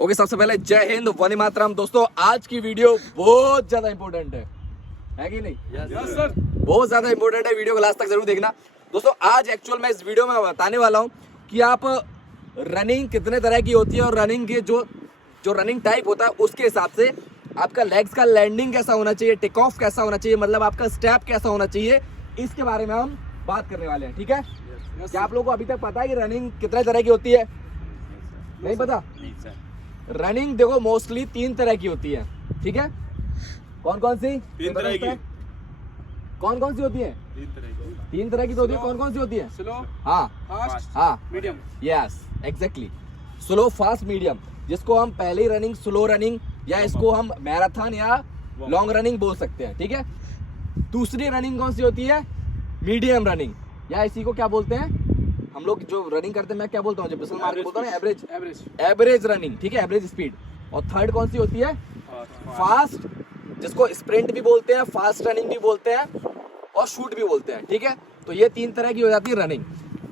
Okay, सबसे पहले जय हिंद, वंदे मातरम। दोस्तों आज की वीडियो बहुत ज्यादा इंपॉर्टेंट है कि नहीं? Yes sir. बहुत ज्यादा इंपॉर्टेंट है, वीडियो को लास्ट तक जरूर देखना। दोस्तों आज एक्चुअल में इस वीडियो में बताने वाला हूं कि आप रनिंग कितने तरह की होती है और रनिंग के जो रनिंग टाइप होता है उसके हिसाब से आपका लेग्स का लैंडिंग कैसा होना चाहिए, टेक ऑफ कैसा होना चाहिए, मतलब आपका स्टेप कैसा होना चाहिए, इसके बारे में हम बात करने वाले हैं। ठीक है? क्या आप लोगों को अभी तक पता है कि रनिंग कितने तरह की होती है? नहीं पता? रनिंग देखो मोस्टली 3 तरह की होती है। ठीक है? कौन कौन सी? 3 तरह की। कौन कौन सी होती है? 3 तरह की तो होती है। कौन कौन सी होती है? स्लो, हाँ फास्ट, हाँ, medium. Yes exactly. Slow, fast, medium, जिसको हम पहली रनिंग स्लो रनिंग या इसको हम मैराथन या लॉन्ग रनिंग बोल सकते हैं। ठीक है? दूसरी रनिंग कौन सी होती है? मीडियम रनिंग, या इसी को क्या बोलते हैं हम लोग जो रनिंग करते हैं, मैं क्या बोलता हूँ, जब बिसल मार के बोलता हूँ एवरेज रनिंग। ठीक है? Average speed. और थर्ड कौन सी होती है? फास्ट, जिसको स्प्रिंट भी बोलते हैं, फास्ट रनिंग भी बोलते हैं और शूट भी बोलते हैं। ठीक है? तो ये 3 तरह की हो जाती है रनिंग।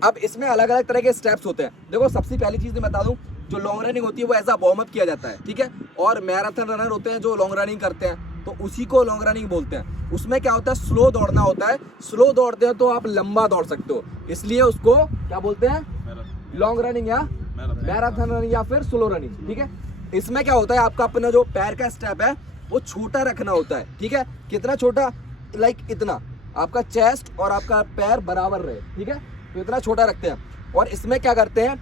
अब इसमें अलग अलग तरह के स्टेप्स होते हैं। देखो सबसे पहली चीज मैं बता दूं, जो लॉन्ग रनिंग होती है वो एज अ वार्म अप किया जाता है। ठीक है? और मैराथन रनर होते हैं जो लॉन्ग रनिंग करते हैं, तो उसी को लॉन्ग रनिंग बोलते हैं। उसमें क्या होता है, स्लो दौड़ना होता है। स्लो दौड़ते हैं तो आप लंबा दौड़ सकते हो, इसलिए उसको क्या बोलते हैं? लॉन्ग रनिंग या मैराथन रनिंग या फिर स्लो रनिंग। ठीक है? इसमें क्या होता है, आपका अपना जो पैर का स्टेप है वो छोटा रखना होता है। ठीक है? कितना छोटा? लाइक इतना, आपका चेस्ट और आपका पैर बराबर रहे। ठीक है? तो इतना छोटा रखते हैं। और इसमें क्या करते हैं,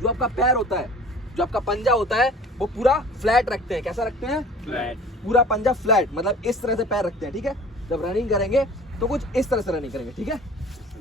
जो आपका पैर होता है, जो आपका पंजा होता है, वो पूरा फ्लैट रखते हैं। कैसा रखते हैं? फ्लैट। पूरा पंजा फ्लैट, मतलब इस तरह से पैर रखते हैं। ठीक है? जब रनिंग करेंगे तो कुछ इस तरह से रनिंग करेंगे। ठीक है?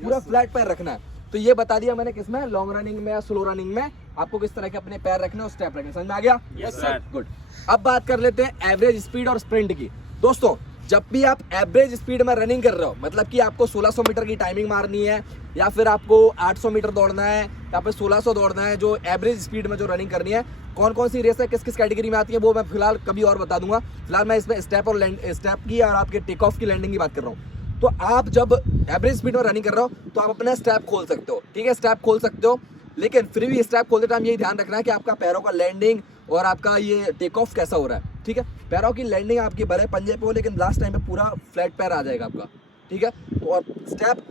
पूरा फ्लैट पैर रखना है। तो ये बता दिया मैंने किसमें, लॉन्ग रनिंग में या स्लो रनिंग में आपको किस तरह के अपने पैर रखने और स्टेप रखने। समझ में आ गया? Yes sir. गुड। अब बात कर लेते हैं एवरेज स्पीड और स्प्रिंट की। दोस्तों जब भी आप एवरेज स्पीड में रनिंग कर रहे हो, मतलब कि आपको 1600 मीटर की टाइमिंग मारनी है, या फिर आपको 800 मीटर दौड़ना है, या फिर 1600 दौड़ना है, जो एवरेज स्पीड में जो रनिंग करनी है, कौन कौन सी रेस है, किस किस कैटेगरी में आती है, वो मैं फिलहाल कभी और बता दूंगा। फिलहाल मैं इसमें स्टेप की और आपके टेक ऑफ की लैंडिंग की बात कर रहा हूँ। तो आप जब एवरेज स्पीड में रनिंग कर रहे हो तो आप अपना स्टेप खोल सकते हो। ठीक है? स्टेप खोल सकते हो, लेकिन फिर भी स्टेप खोलते टाइम यही ध्यान रखना है कि आपका पैरों का लैंडिंग और आपका ये टेक ऑफ कैसा हो रहा है। ठीक है? पैरों की लैंडिंग आपकी भले पंजे पे हो, लेकिन लास्ट टाइम पे पूरा फ्लैट पैर आ जाएगा आपका। ठीक है? तो और स्टेप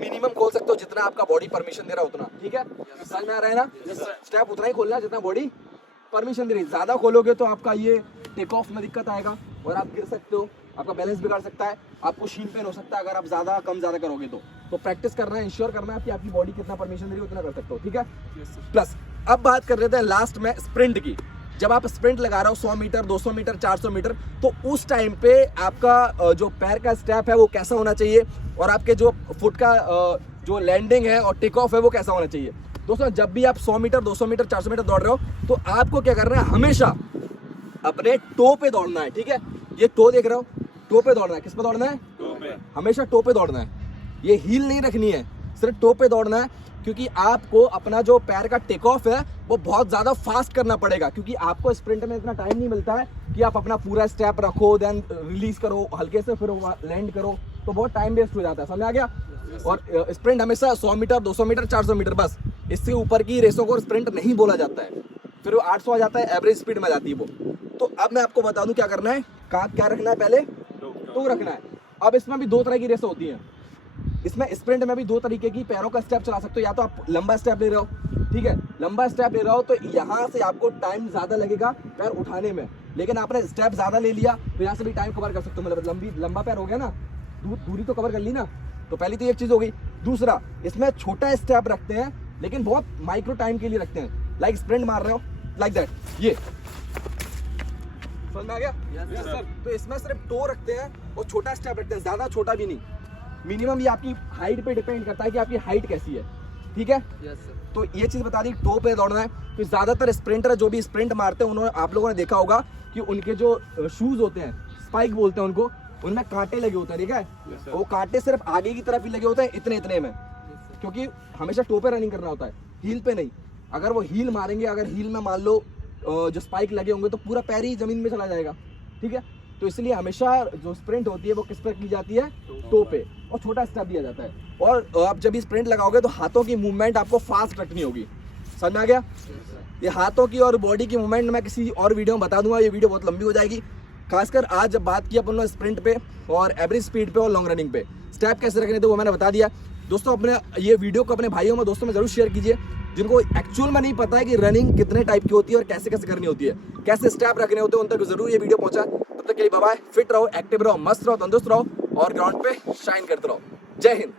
मिनिमम खोल सकते हो जितना आपका बॉडी परमिशन दे रहा है उतना। ठीक है? समझ में आ रहा है ना? स्टेप उतना ही खोलना है जितना बॉडी परमिशन दे रही है। ज्यादा खोलोगे तो आपका ये टेक ऑफ में दिक्कत आएगा और आप गिर सकते हो, आपका बैलेंस बिगाड़ सकता है, आपको शीन पेन हो सकता है अगर आप ज्यादा करोगे तो प्रैक्टिस करना है, इंश्योर करना है कि आपकी बॉडी कितना परमिशन दे रही है उतना कर सकते हो। ठीक है? प्लस अब बात कर लेते हैं लास्ट में स्प्रिंट की। जब आप स्प्रिंट लगा रहे हो 100 मीटर, 200 मीटर, 400 मीटर, तो उस टाइम पे आपका जो पैर का स्टेप है वो कैसा होना चाहिए और आपके जो फुट का जो लैंडिंग है और टेक ऑफ है वो कैसा होना चाहिए। दोस्तों जब भी आप 100 मीटर, 200 मीटर, 400 मीटर दौड़ रहे हो तो आपको क्या करना है, हमेशा अपने टो पे दौड़ना है। ठीक है? ये टो देख रहे हो, टो पे दौड़ना है। किस पे दौड़ना है? टो पे। हमेशा टो पे दौड़ना है। ये हील नहीं रखनी है, सिर्फ टो पे दौड़ना है, क्योंकि आपको अपना जो पैर का टेक ऑफ है वो बहुत ज्यादा फास्ट करना पड़ेगा, क्योंकि आपको स्प्रिंट में इतना टाइम नहीं मिलता है कि आप अपना पूरा स्टेप रखो, देन रिलीज करो हल्के से, फिर लैंड करो, तो बहुत टाइम वेस्ट हो जाता है। समझ आ गया? और स्प्रिंट हमेशा 100 मीटर, 200 मीटर, 400 मीटर, बस इससे ऊपर की रेसों को स्प्रिंट नहीं बोला जाता है। फिर वो 800 आ जाता है, एवरेज स्पीड में जाती है वो। तो अब मैं आपको बता दूं क्या करना है, क्या रखना है, पहले टो रखना है। अब इसमें भी 2 तरह की रेसें होती हैं। इसमें स्प्रिंट में भी 2 तरीके की पैरों का स्टेप चला सकते हो। या तो आप लंबा स्टेप ले रहे हो, ठीक है, लंबा स्टेप ले रहे हो तो यहाँ से आपको टाइम ज्यादा लगेगा पैर उठाने में, लेकिन आपने स्टेप ज्यादा ले लिया तो यहाँ से भी टाइम कवर कर सकते हो। मतलब लंबा पैर हो गया ना, दूरी तो कवर कर ली ना। तो पहली तो एक चीज हो गई। दूसरा, इसमें छोटा स्टेप रखते हैं लेकिन बहुत माइक्रो टाइम के लिए रखते हैं। लाइक स्प्रिंट मार रहे हो, लाइक दैट, ये समझ में आ गया? Yes sir. तो इसमें सिर्फ टो रखते हैं और छोटा स्टेप रखते हैं, ज्यादा छोटा भी नहीं। मिनिमम ये आपकी हाइट पे डिपेंड करता है कि आपकी हाइट कैसी है। ठीक है? Yes sir. तो ये चीज बता दी, टो पे दौड़ना है। तो ज्यादातर स्प्रिंटर जो भी स्प्रिंट मारते हैं उन्होंने, आप लोगों ने देखा होगा कि उनके जो शूज होते हैं, स्पाइक बोलते हैं उनको, उनमें कांटे लगे होते हैं। ठीक है? वो कांटे सिर्फ आगे की तरफ ही लगे होते हैं, इतने में, क्योंकि हमेशा टो पे रनिंग करना होता है, हील पे नहीं। अगर वो हील मारेंगे, अगर हील में मान लो जो स्पाइक लगे होंगे तो पूरा पैर ही जमीन में चला जाएगा। ठीक है? तो इसलिए हमेशा जो स्प्रिंट होती है वो किस पर की जाती है? टो पे, और छोटा स्टेप दिया जाता है। और आप जब भी स्प्रिंट लगाओगे तो हाथों की मूवमेंट आपको फास्ट रखनी होगी। समझ में आ गया? ये हाथों की और बॉडी की मूवमेंट मैं किसी और वीडियो में बता दूंगा, ये वीडियो बहुत लंबी हो जाएगी। खासकर आज जब बात की अपन लोग स्प्रिंट पे और एवरेज स्पीड पे और लॉन्ग रनिंग पे स्टेप कैसे रखने थे वो मैंने बता दिया। दोस्तों अपने ये वीडियो को अपने भाइयों में दोस्तों में जरूर शेयर कीजिए जिनको एक्चुअल में नहीं पता है कि रनिंग कितने टाइप की होती है और कैसे कैसे करनी होती है, कैसे स्टेप रखने होते हैं, उन तक जरूर ये वीडियो पहुंचा। तब तक के लिए बाय बाय, फिट रहो, एक्टिव रहो, मस्त रहो, तंदुरुस्त रहो और ग्राउंड पे शाइन करते रहो। जय हिंद।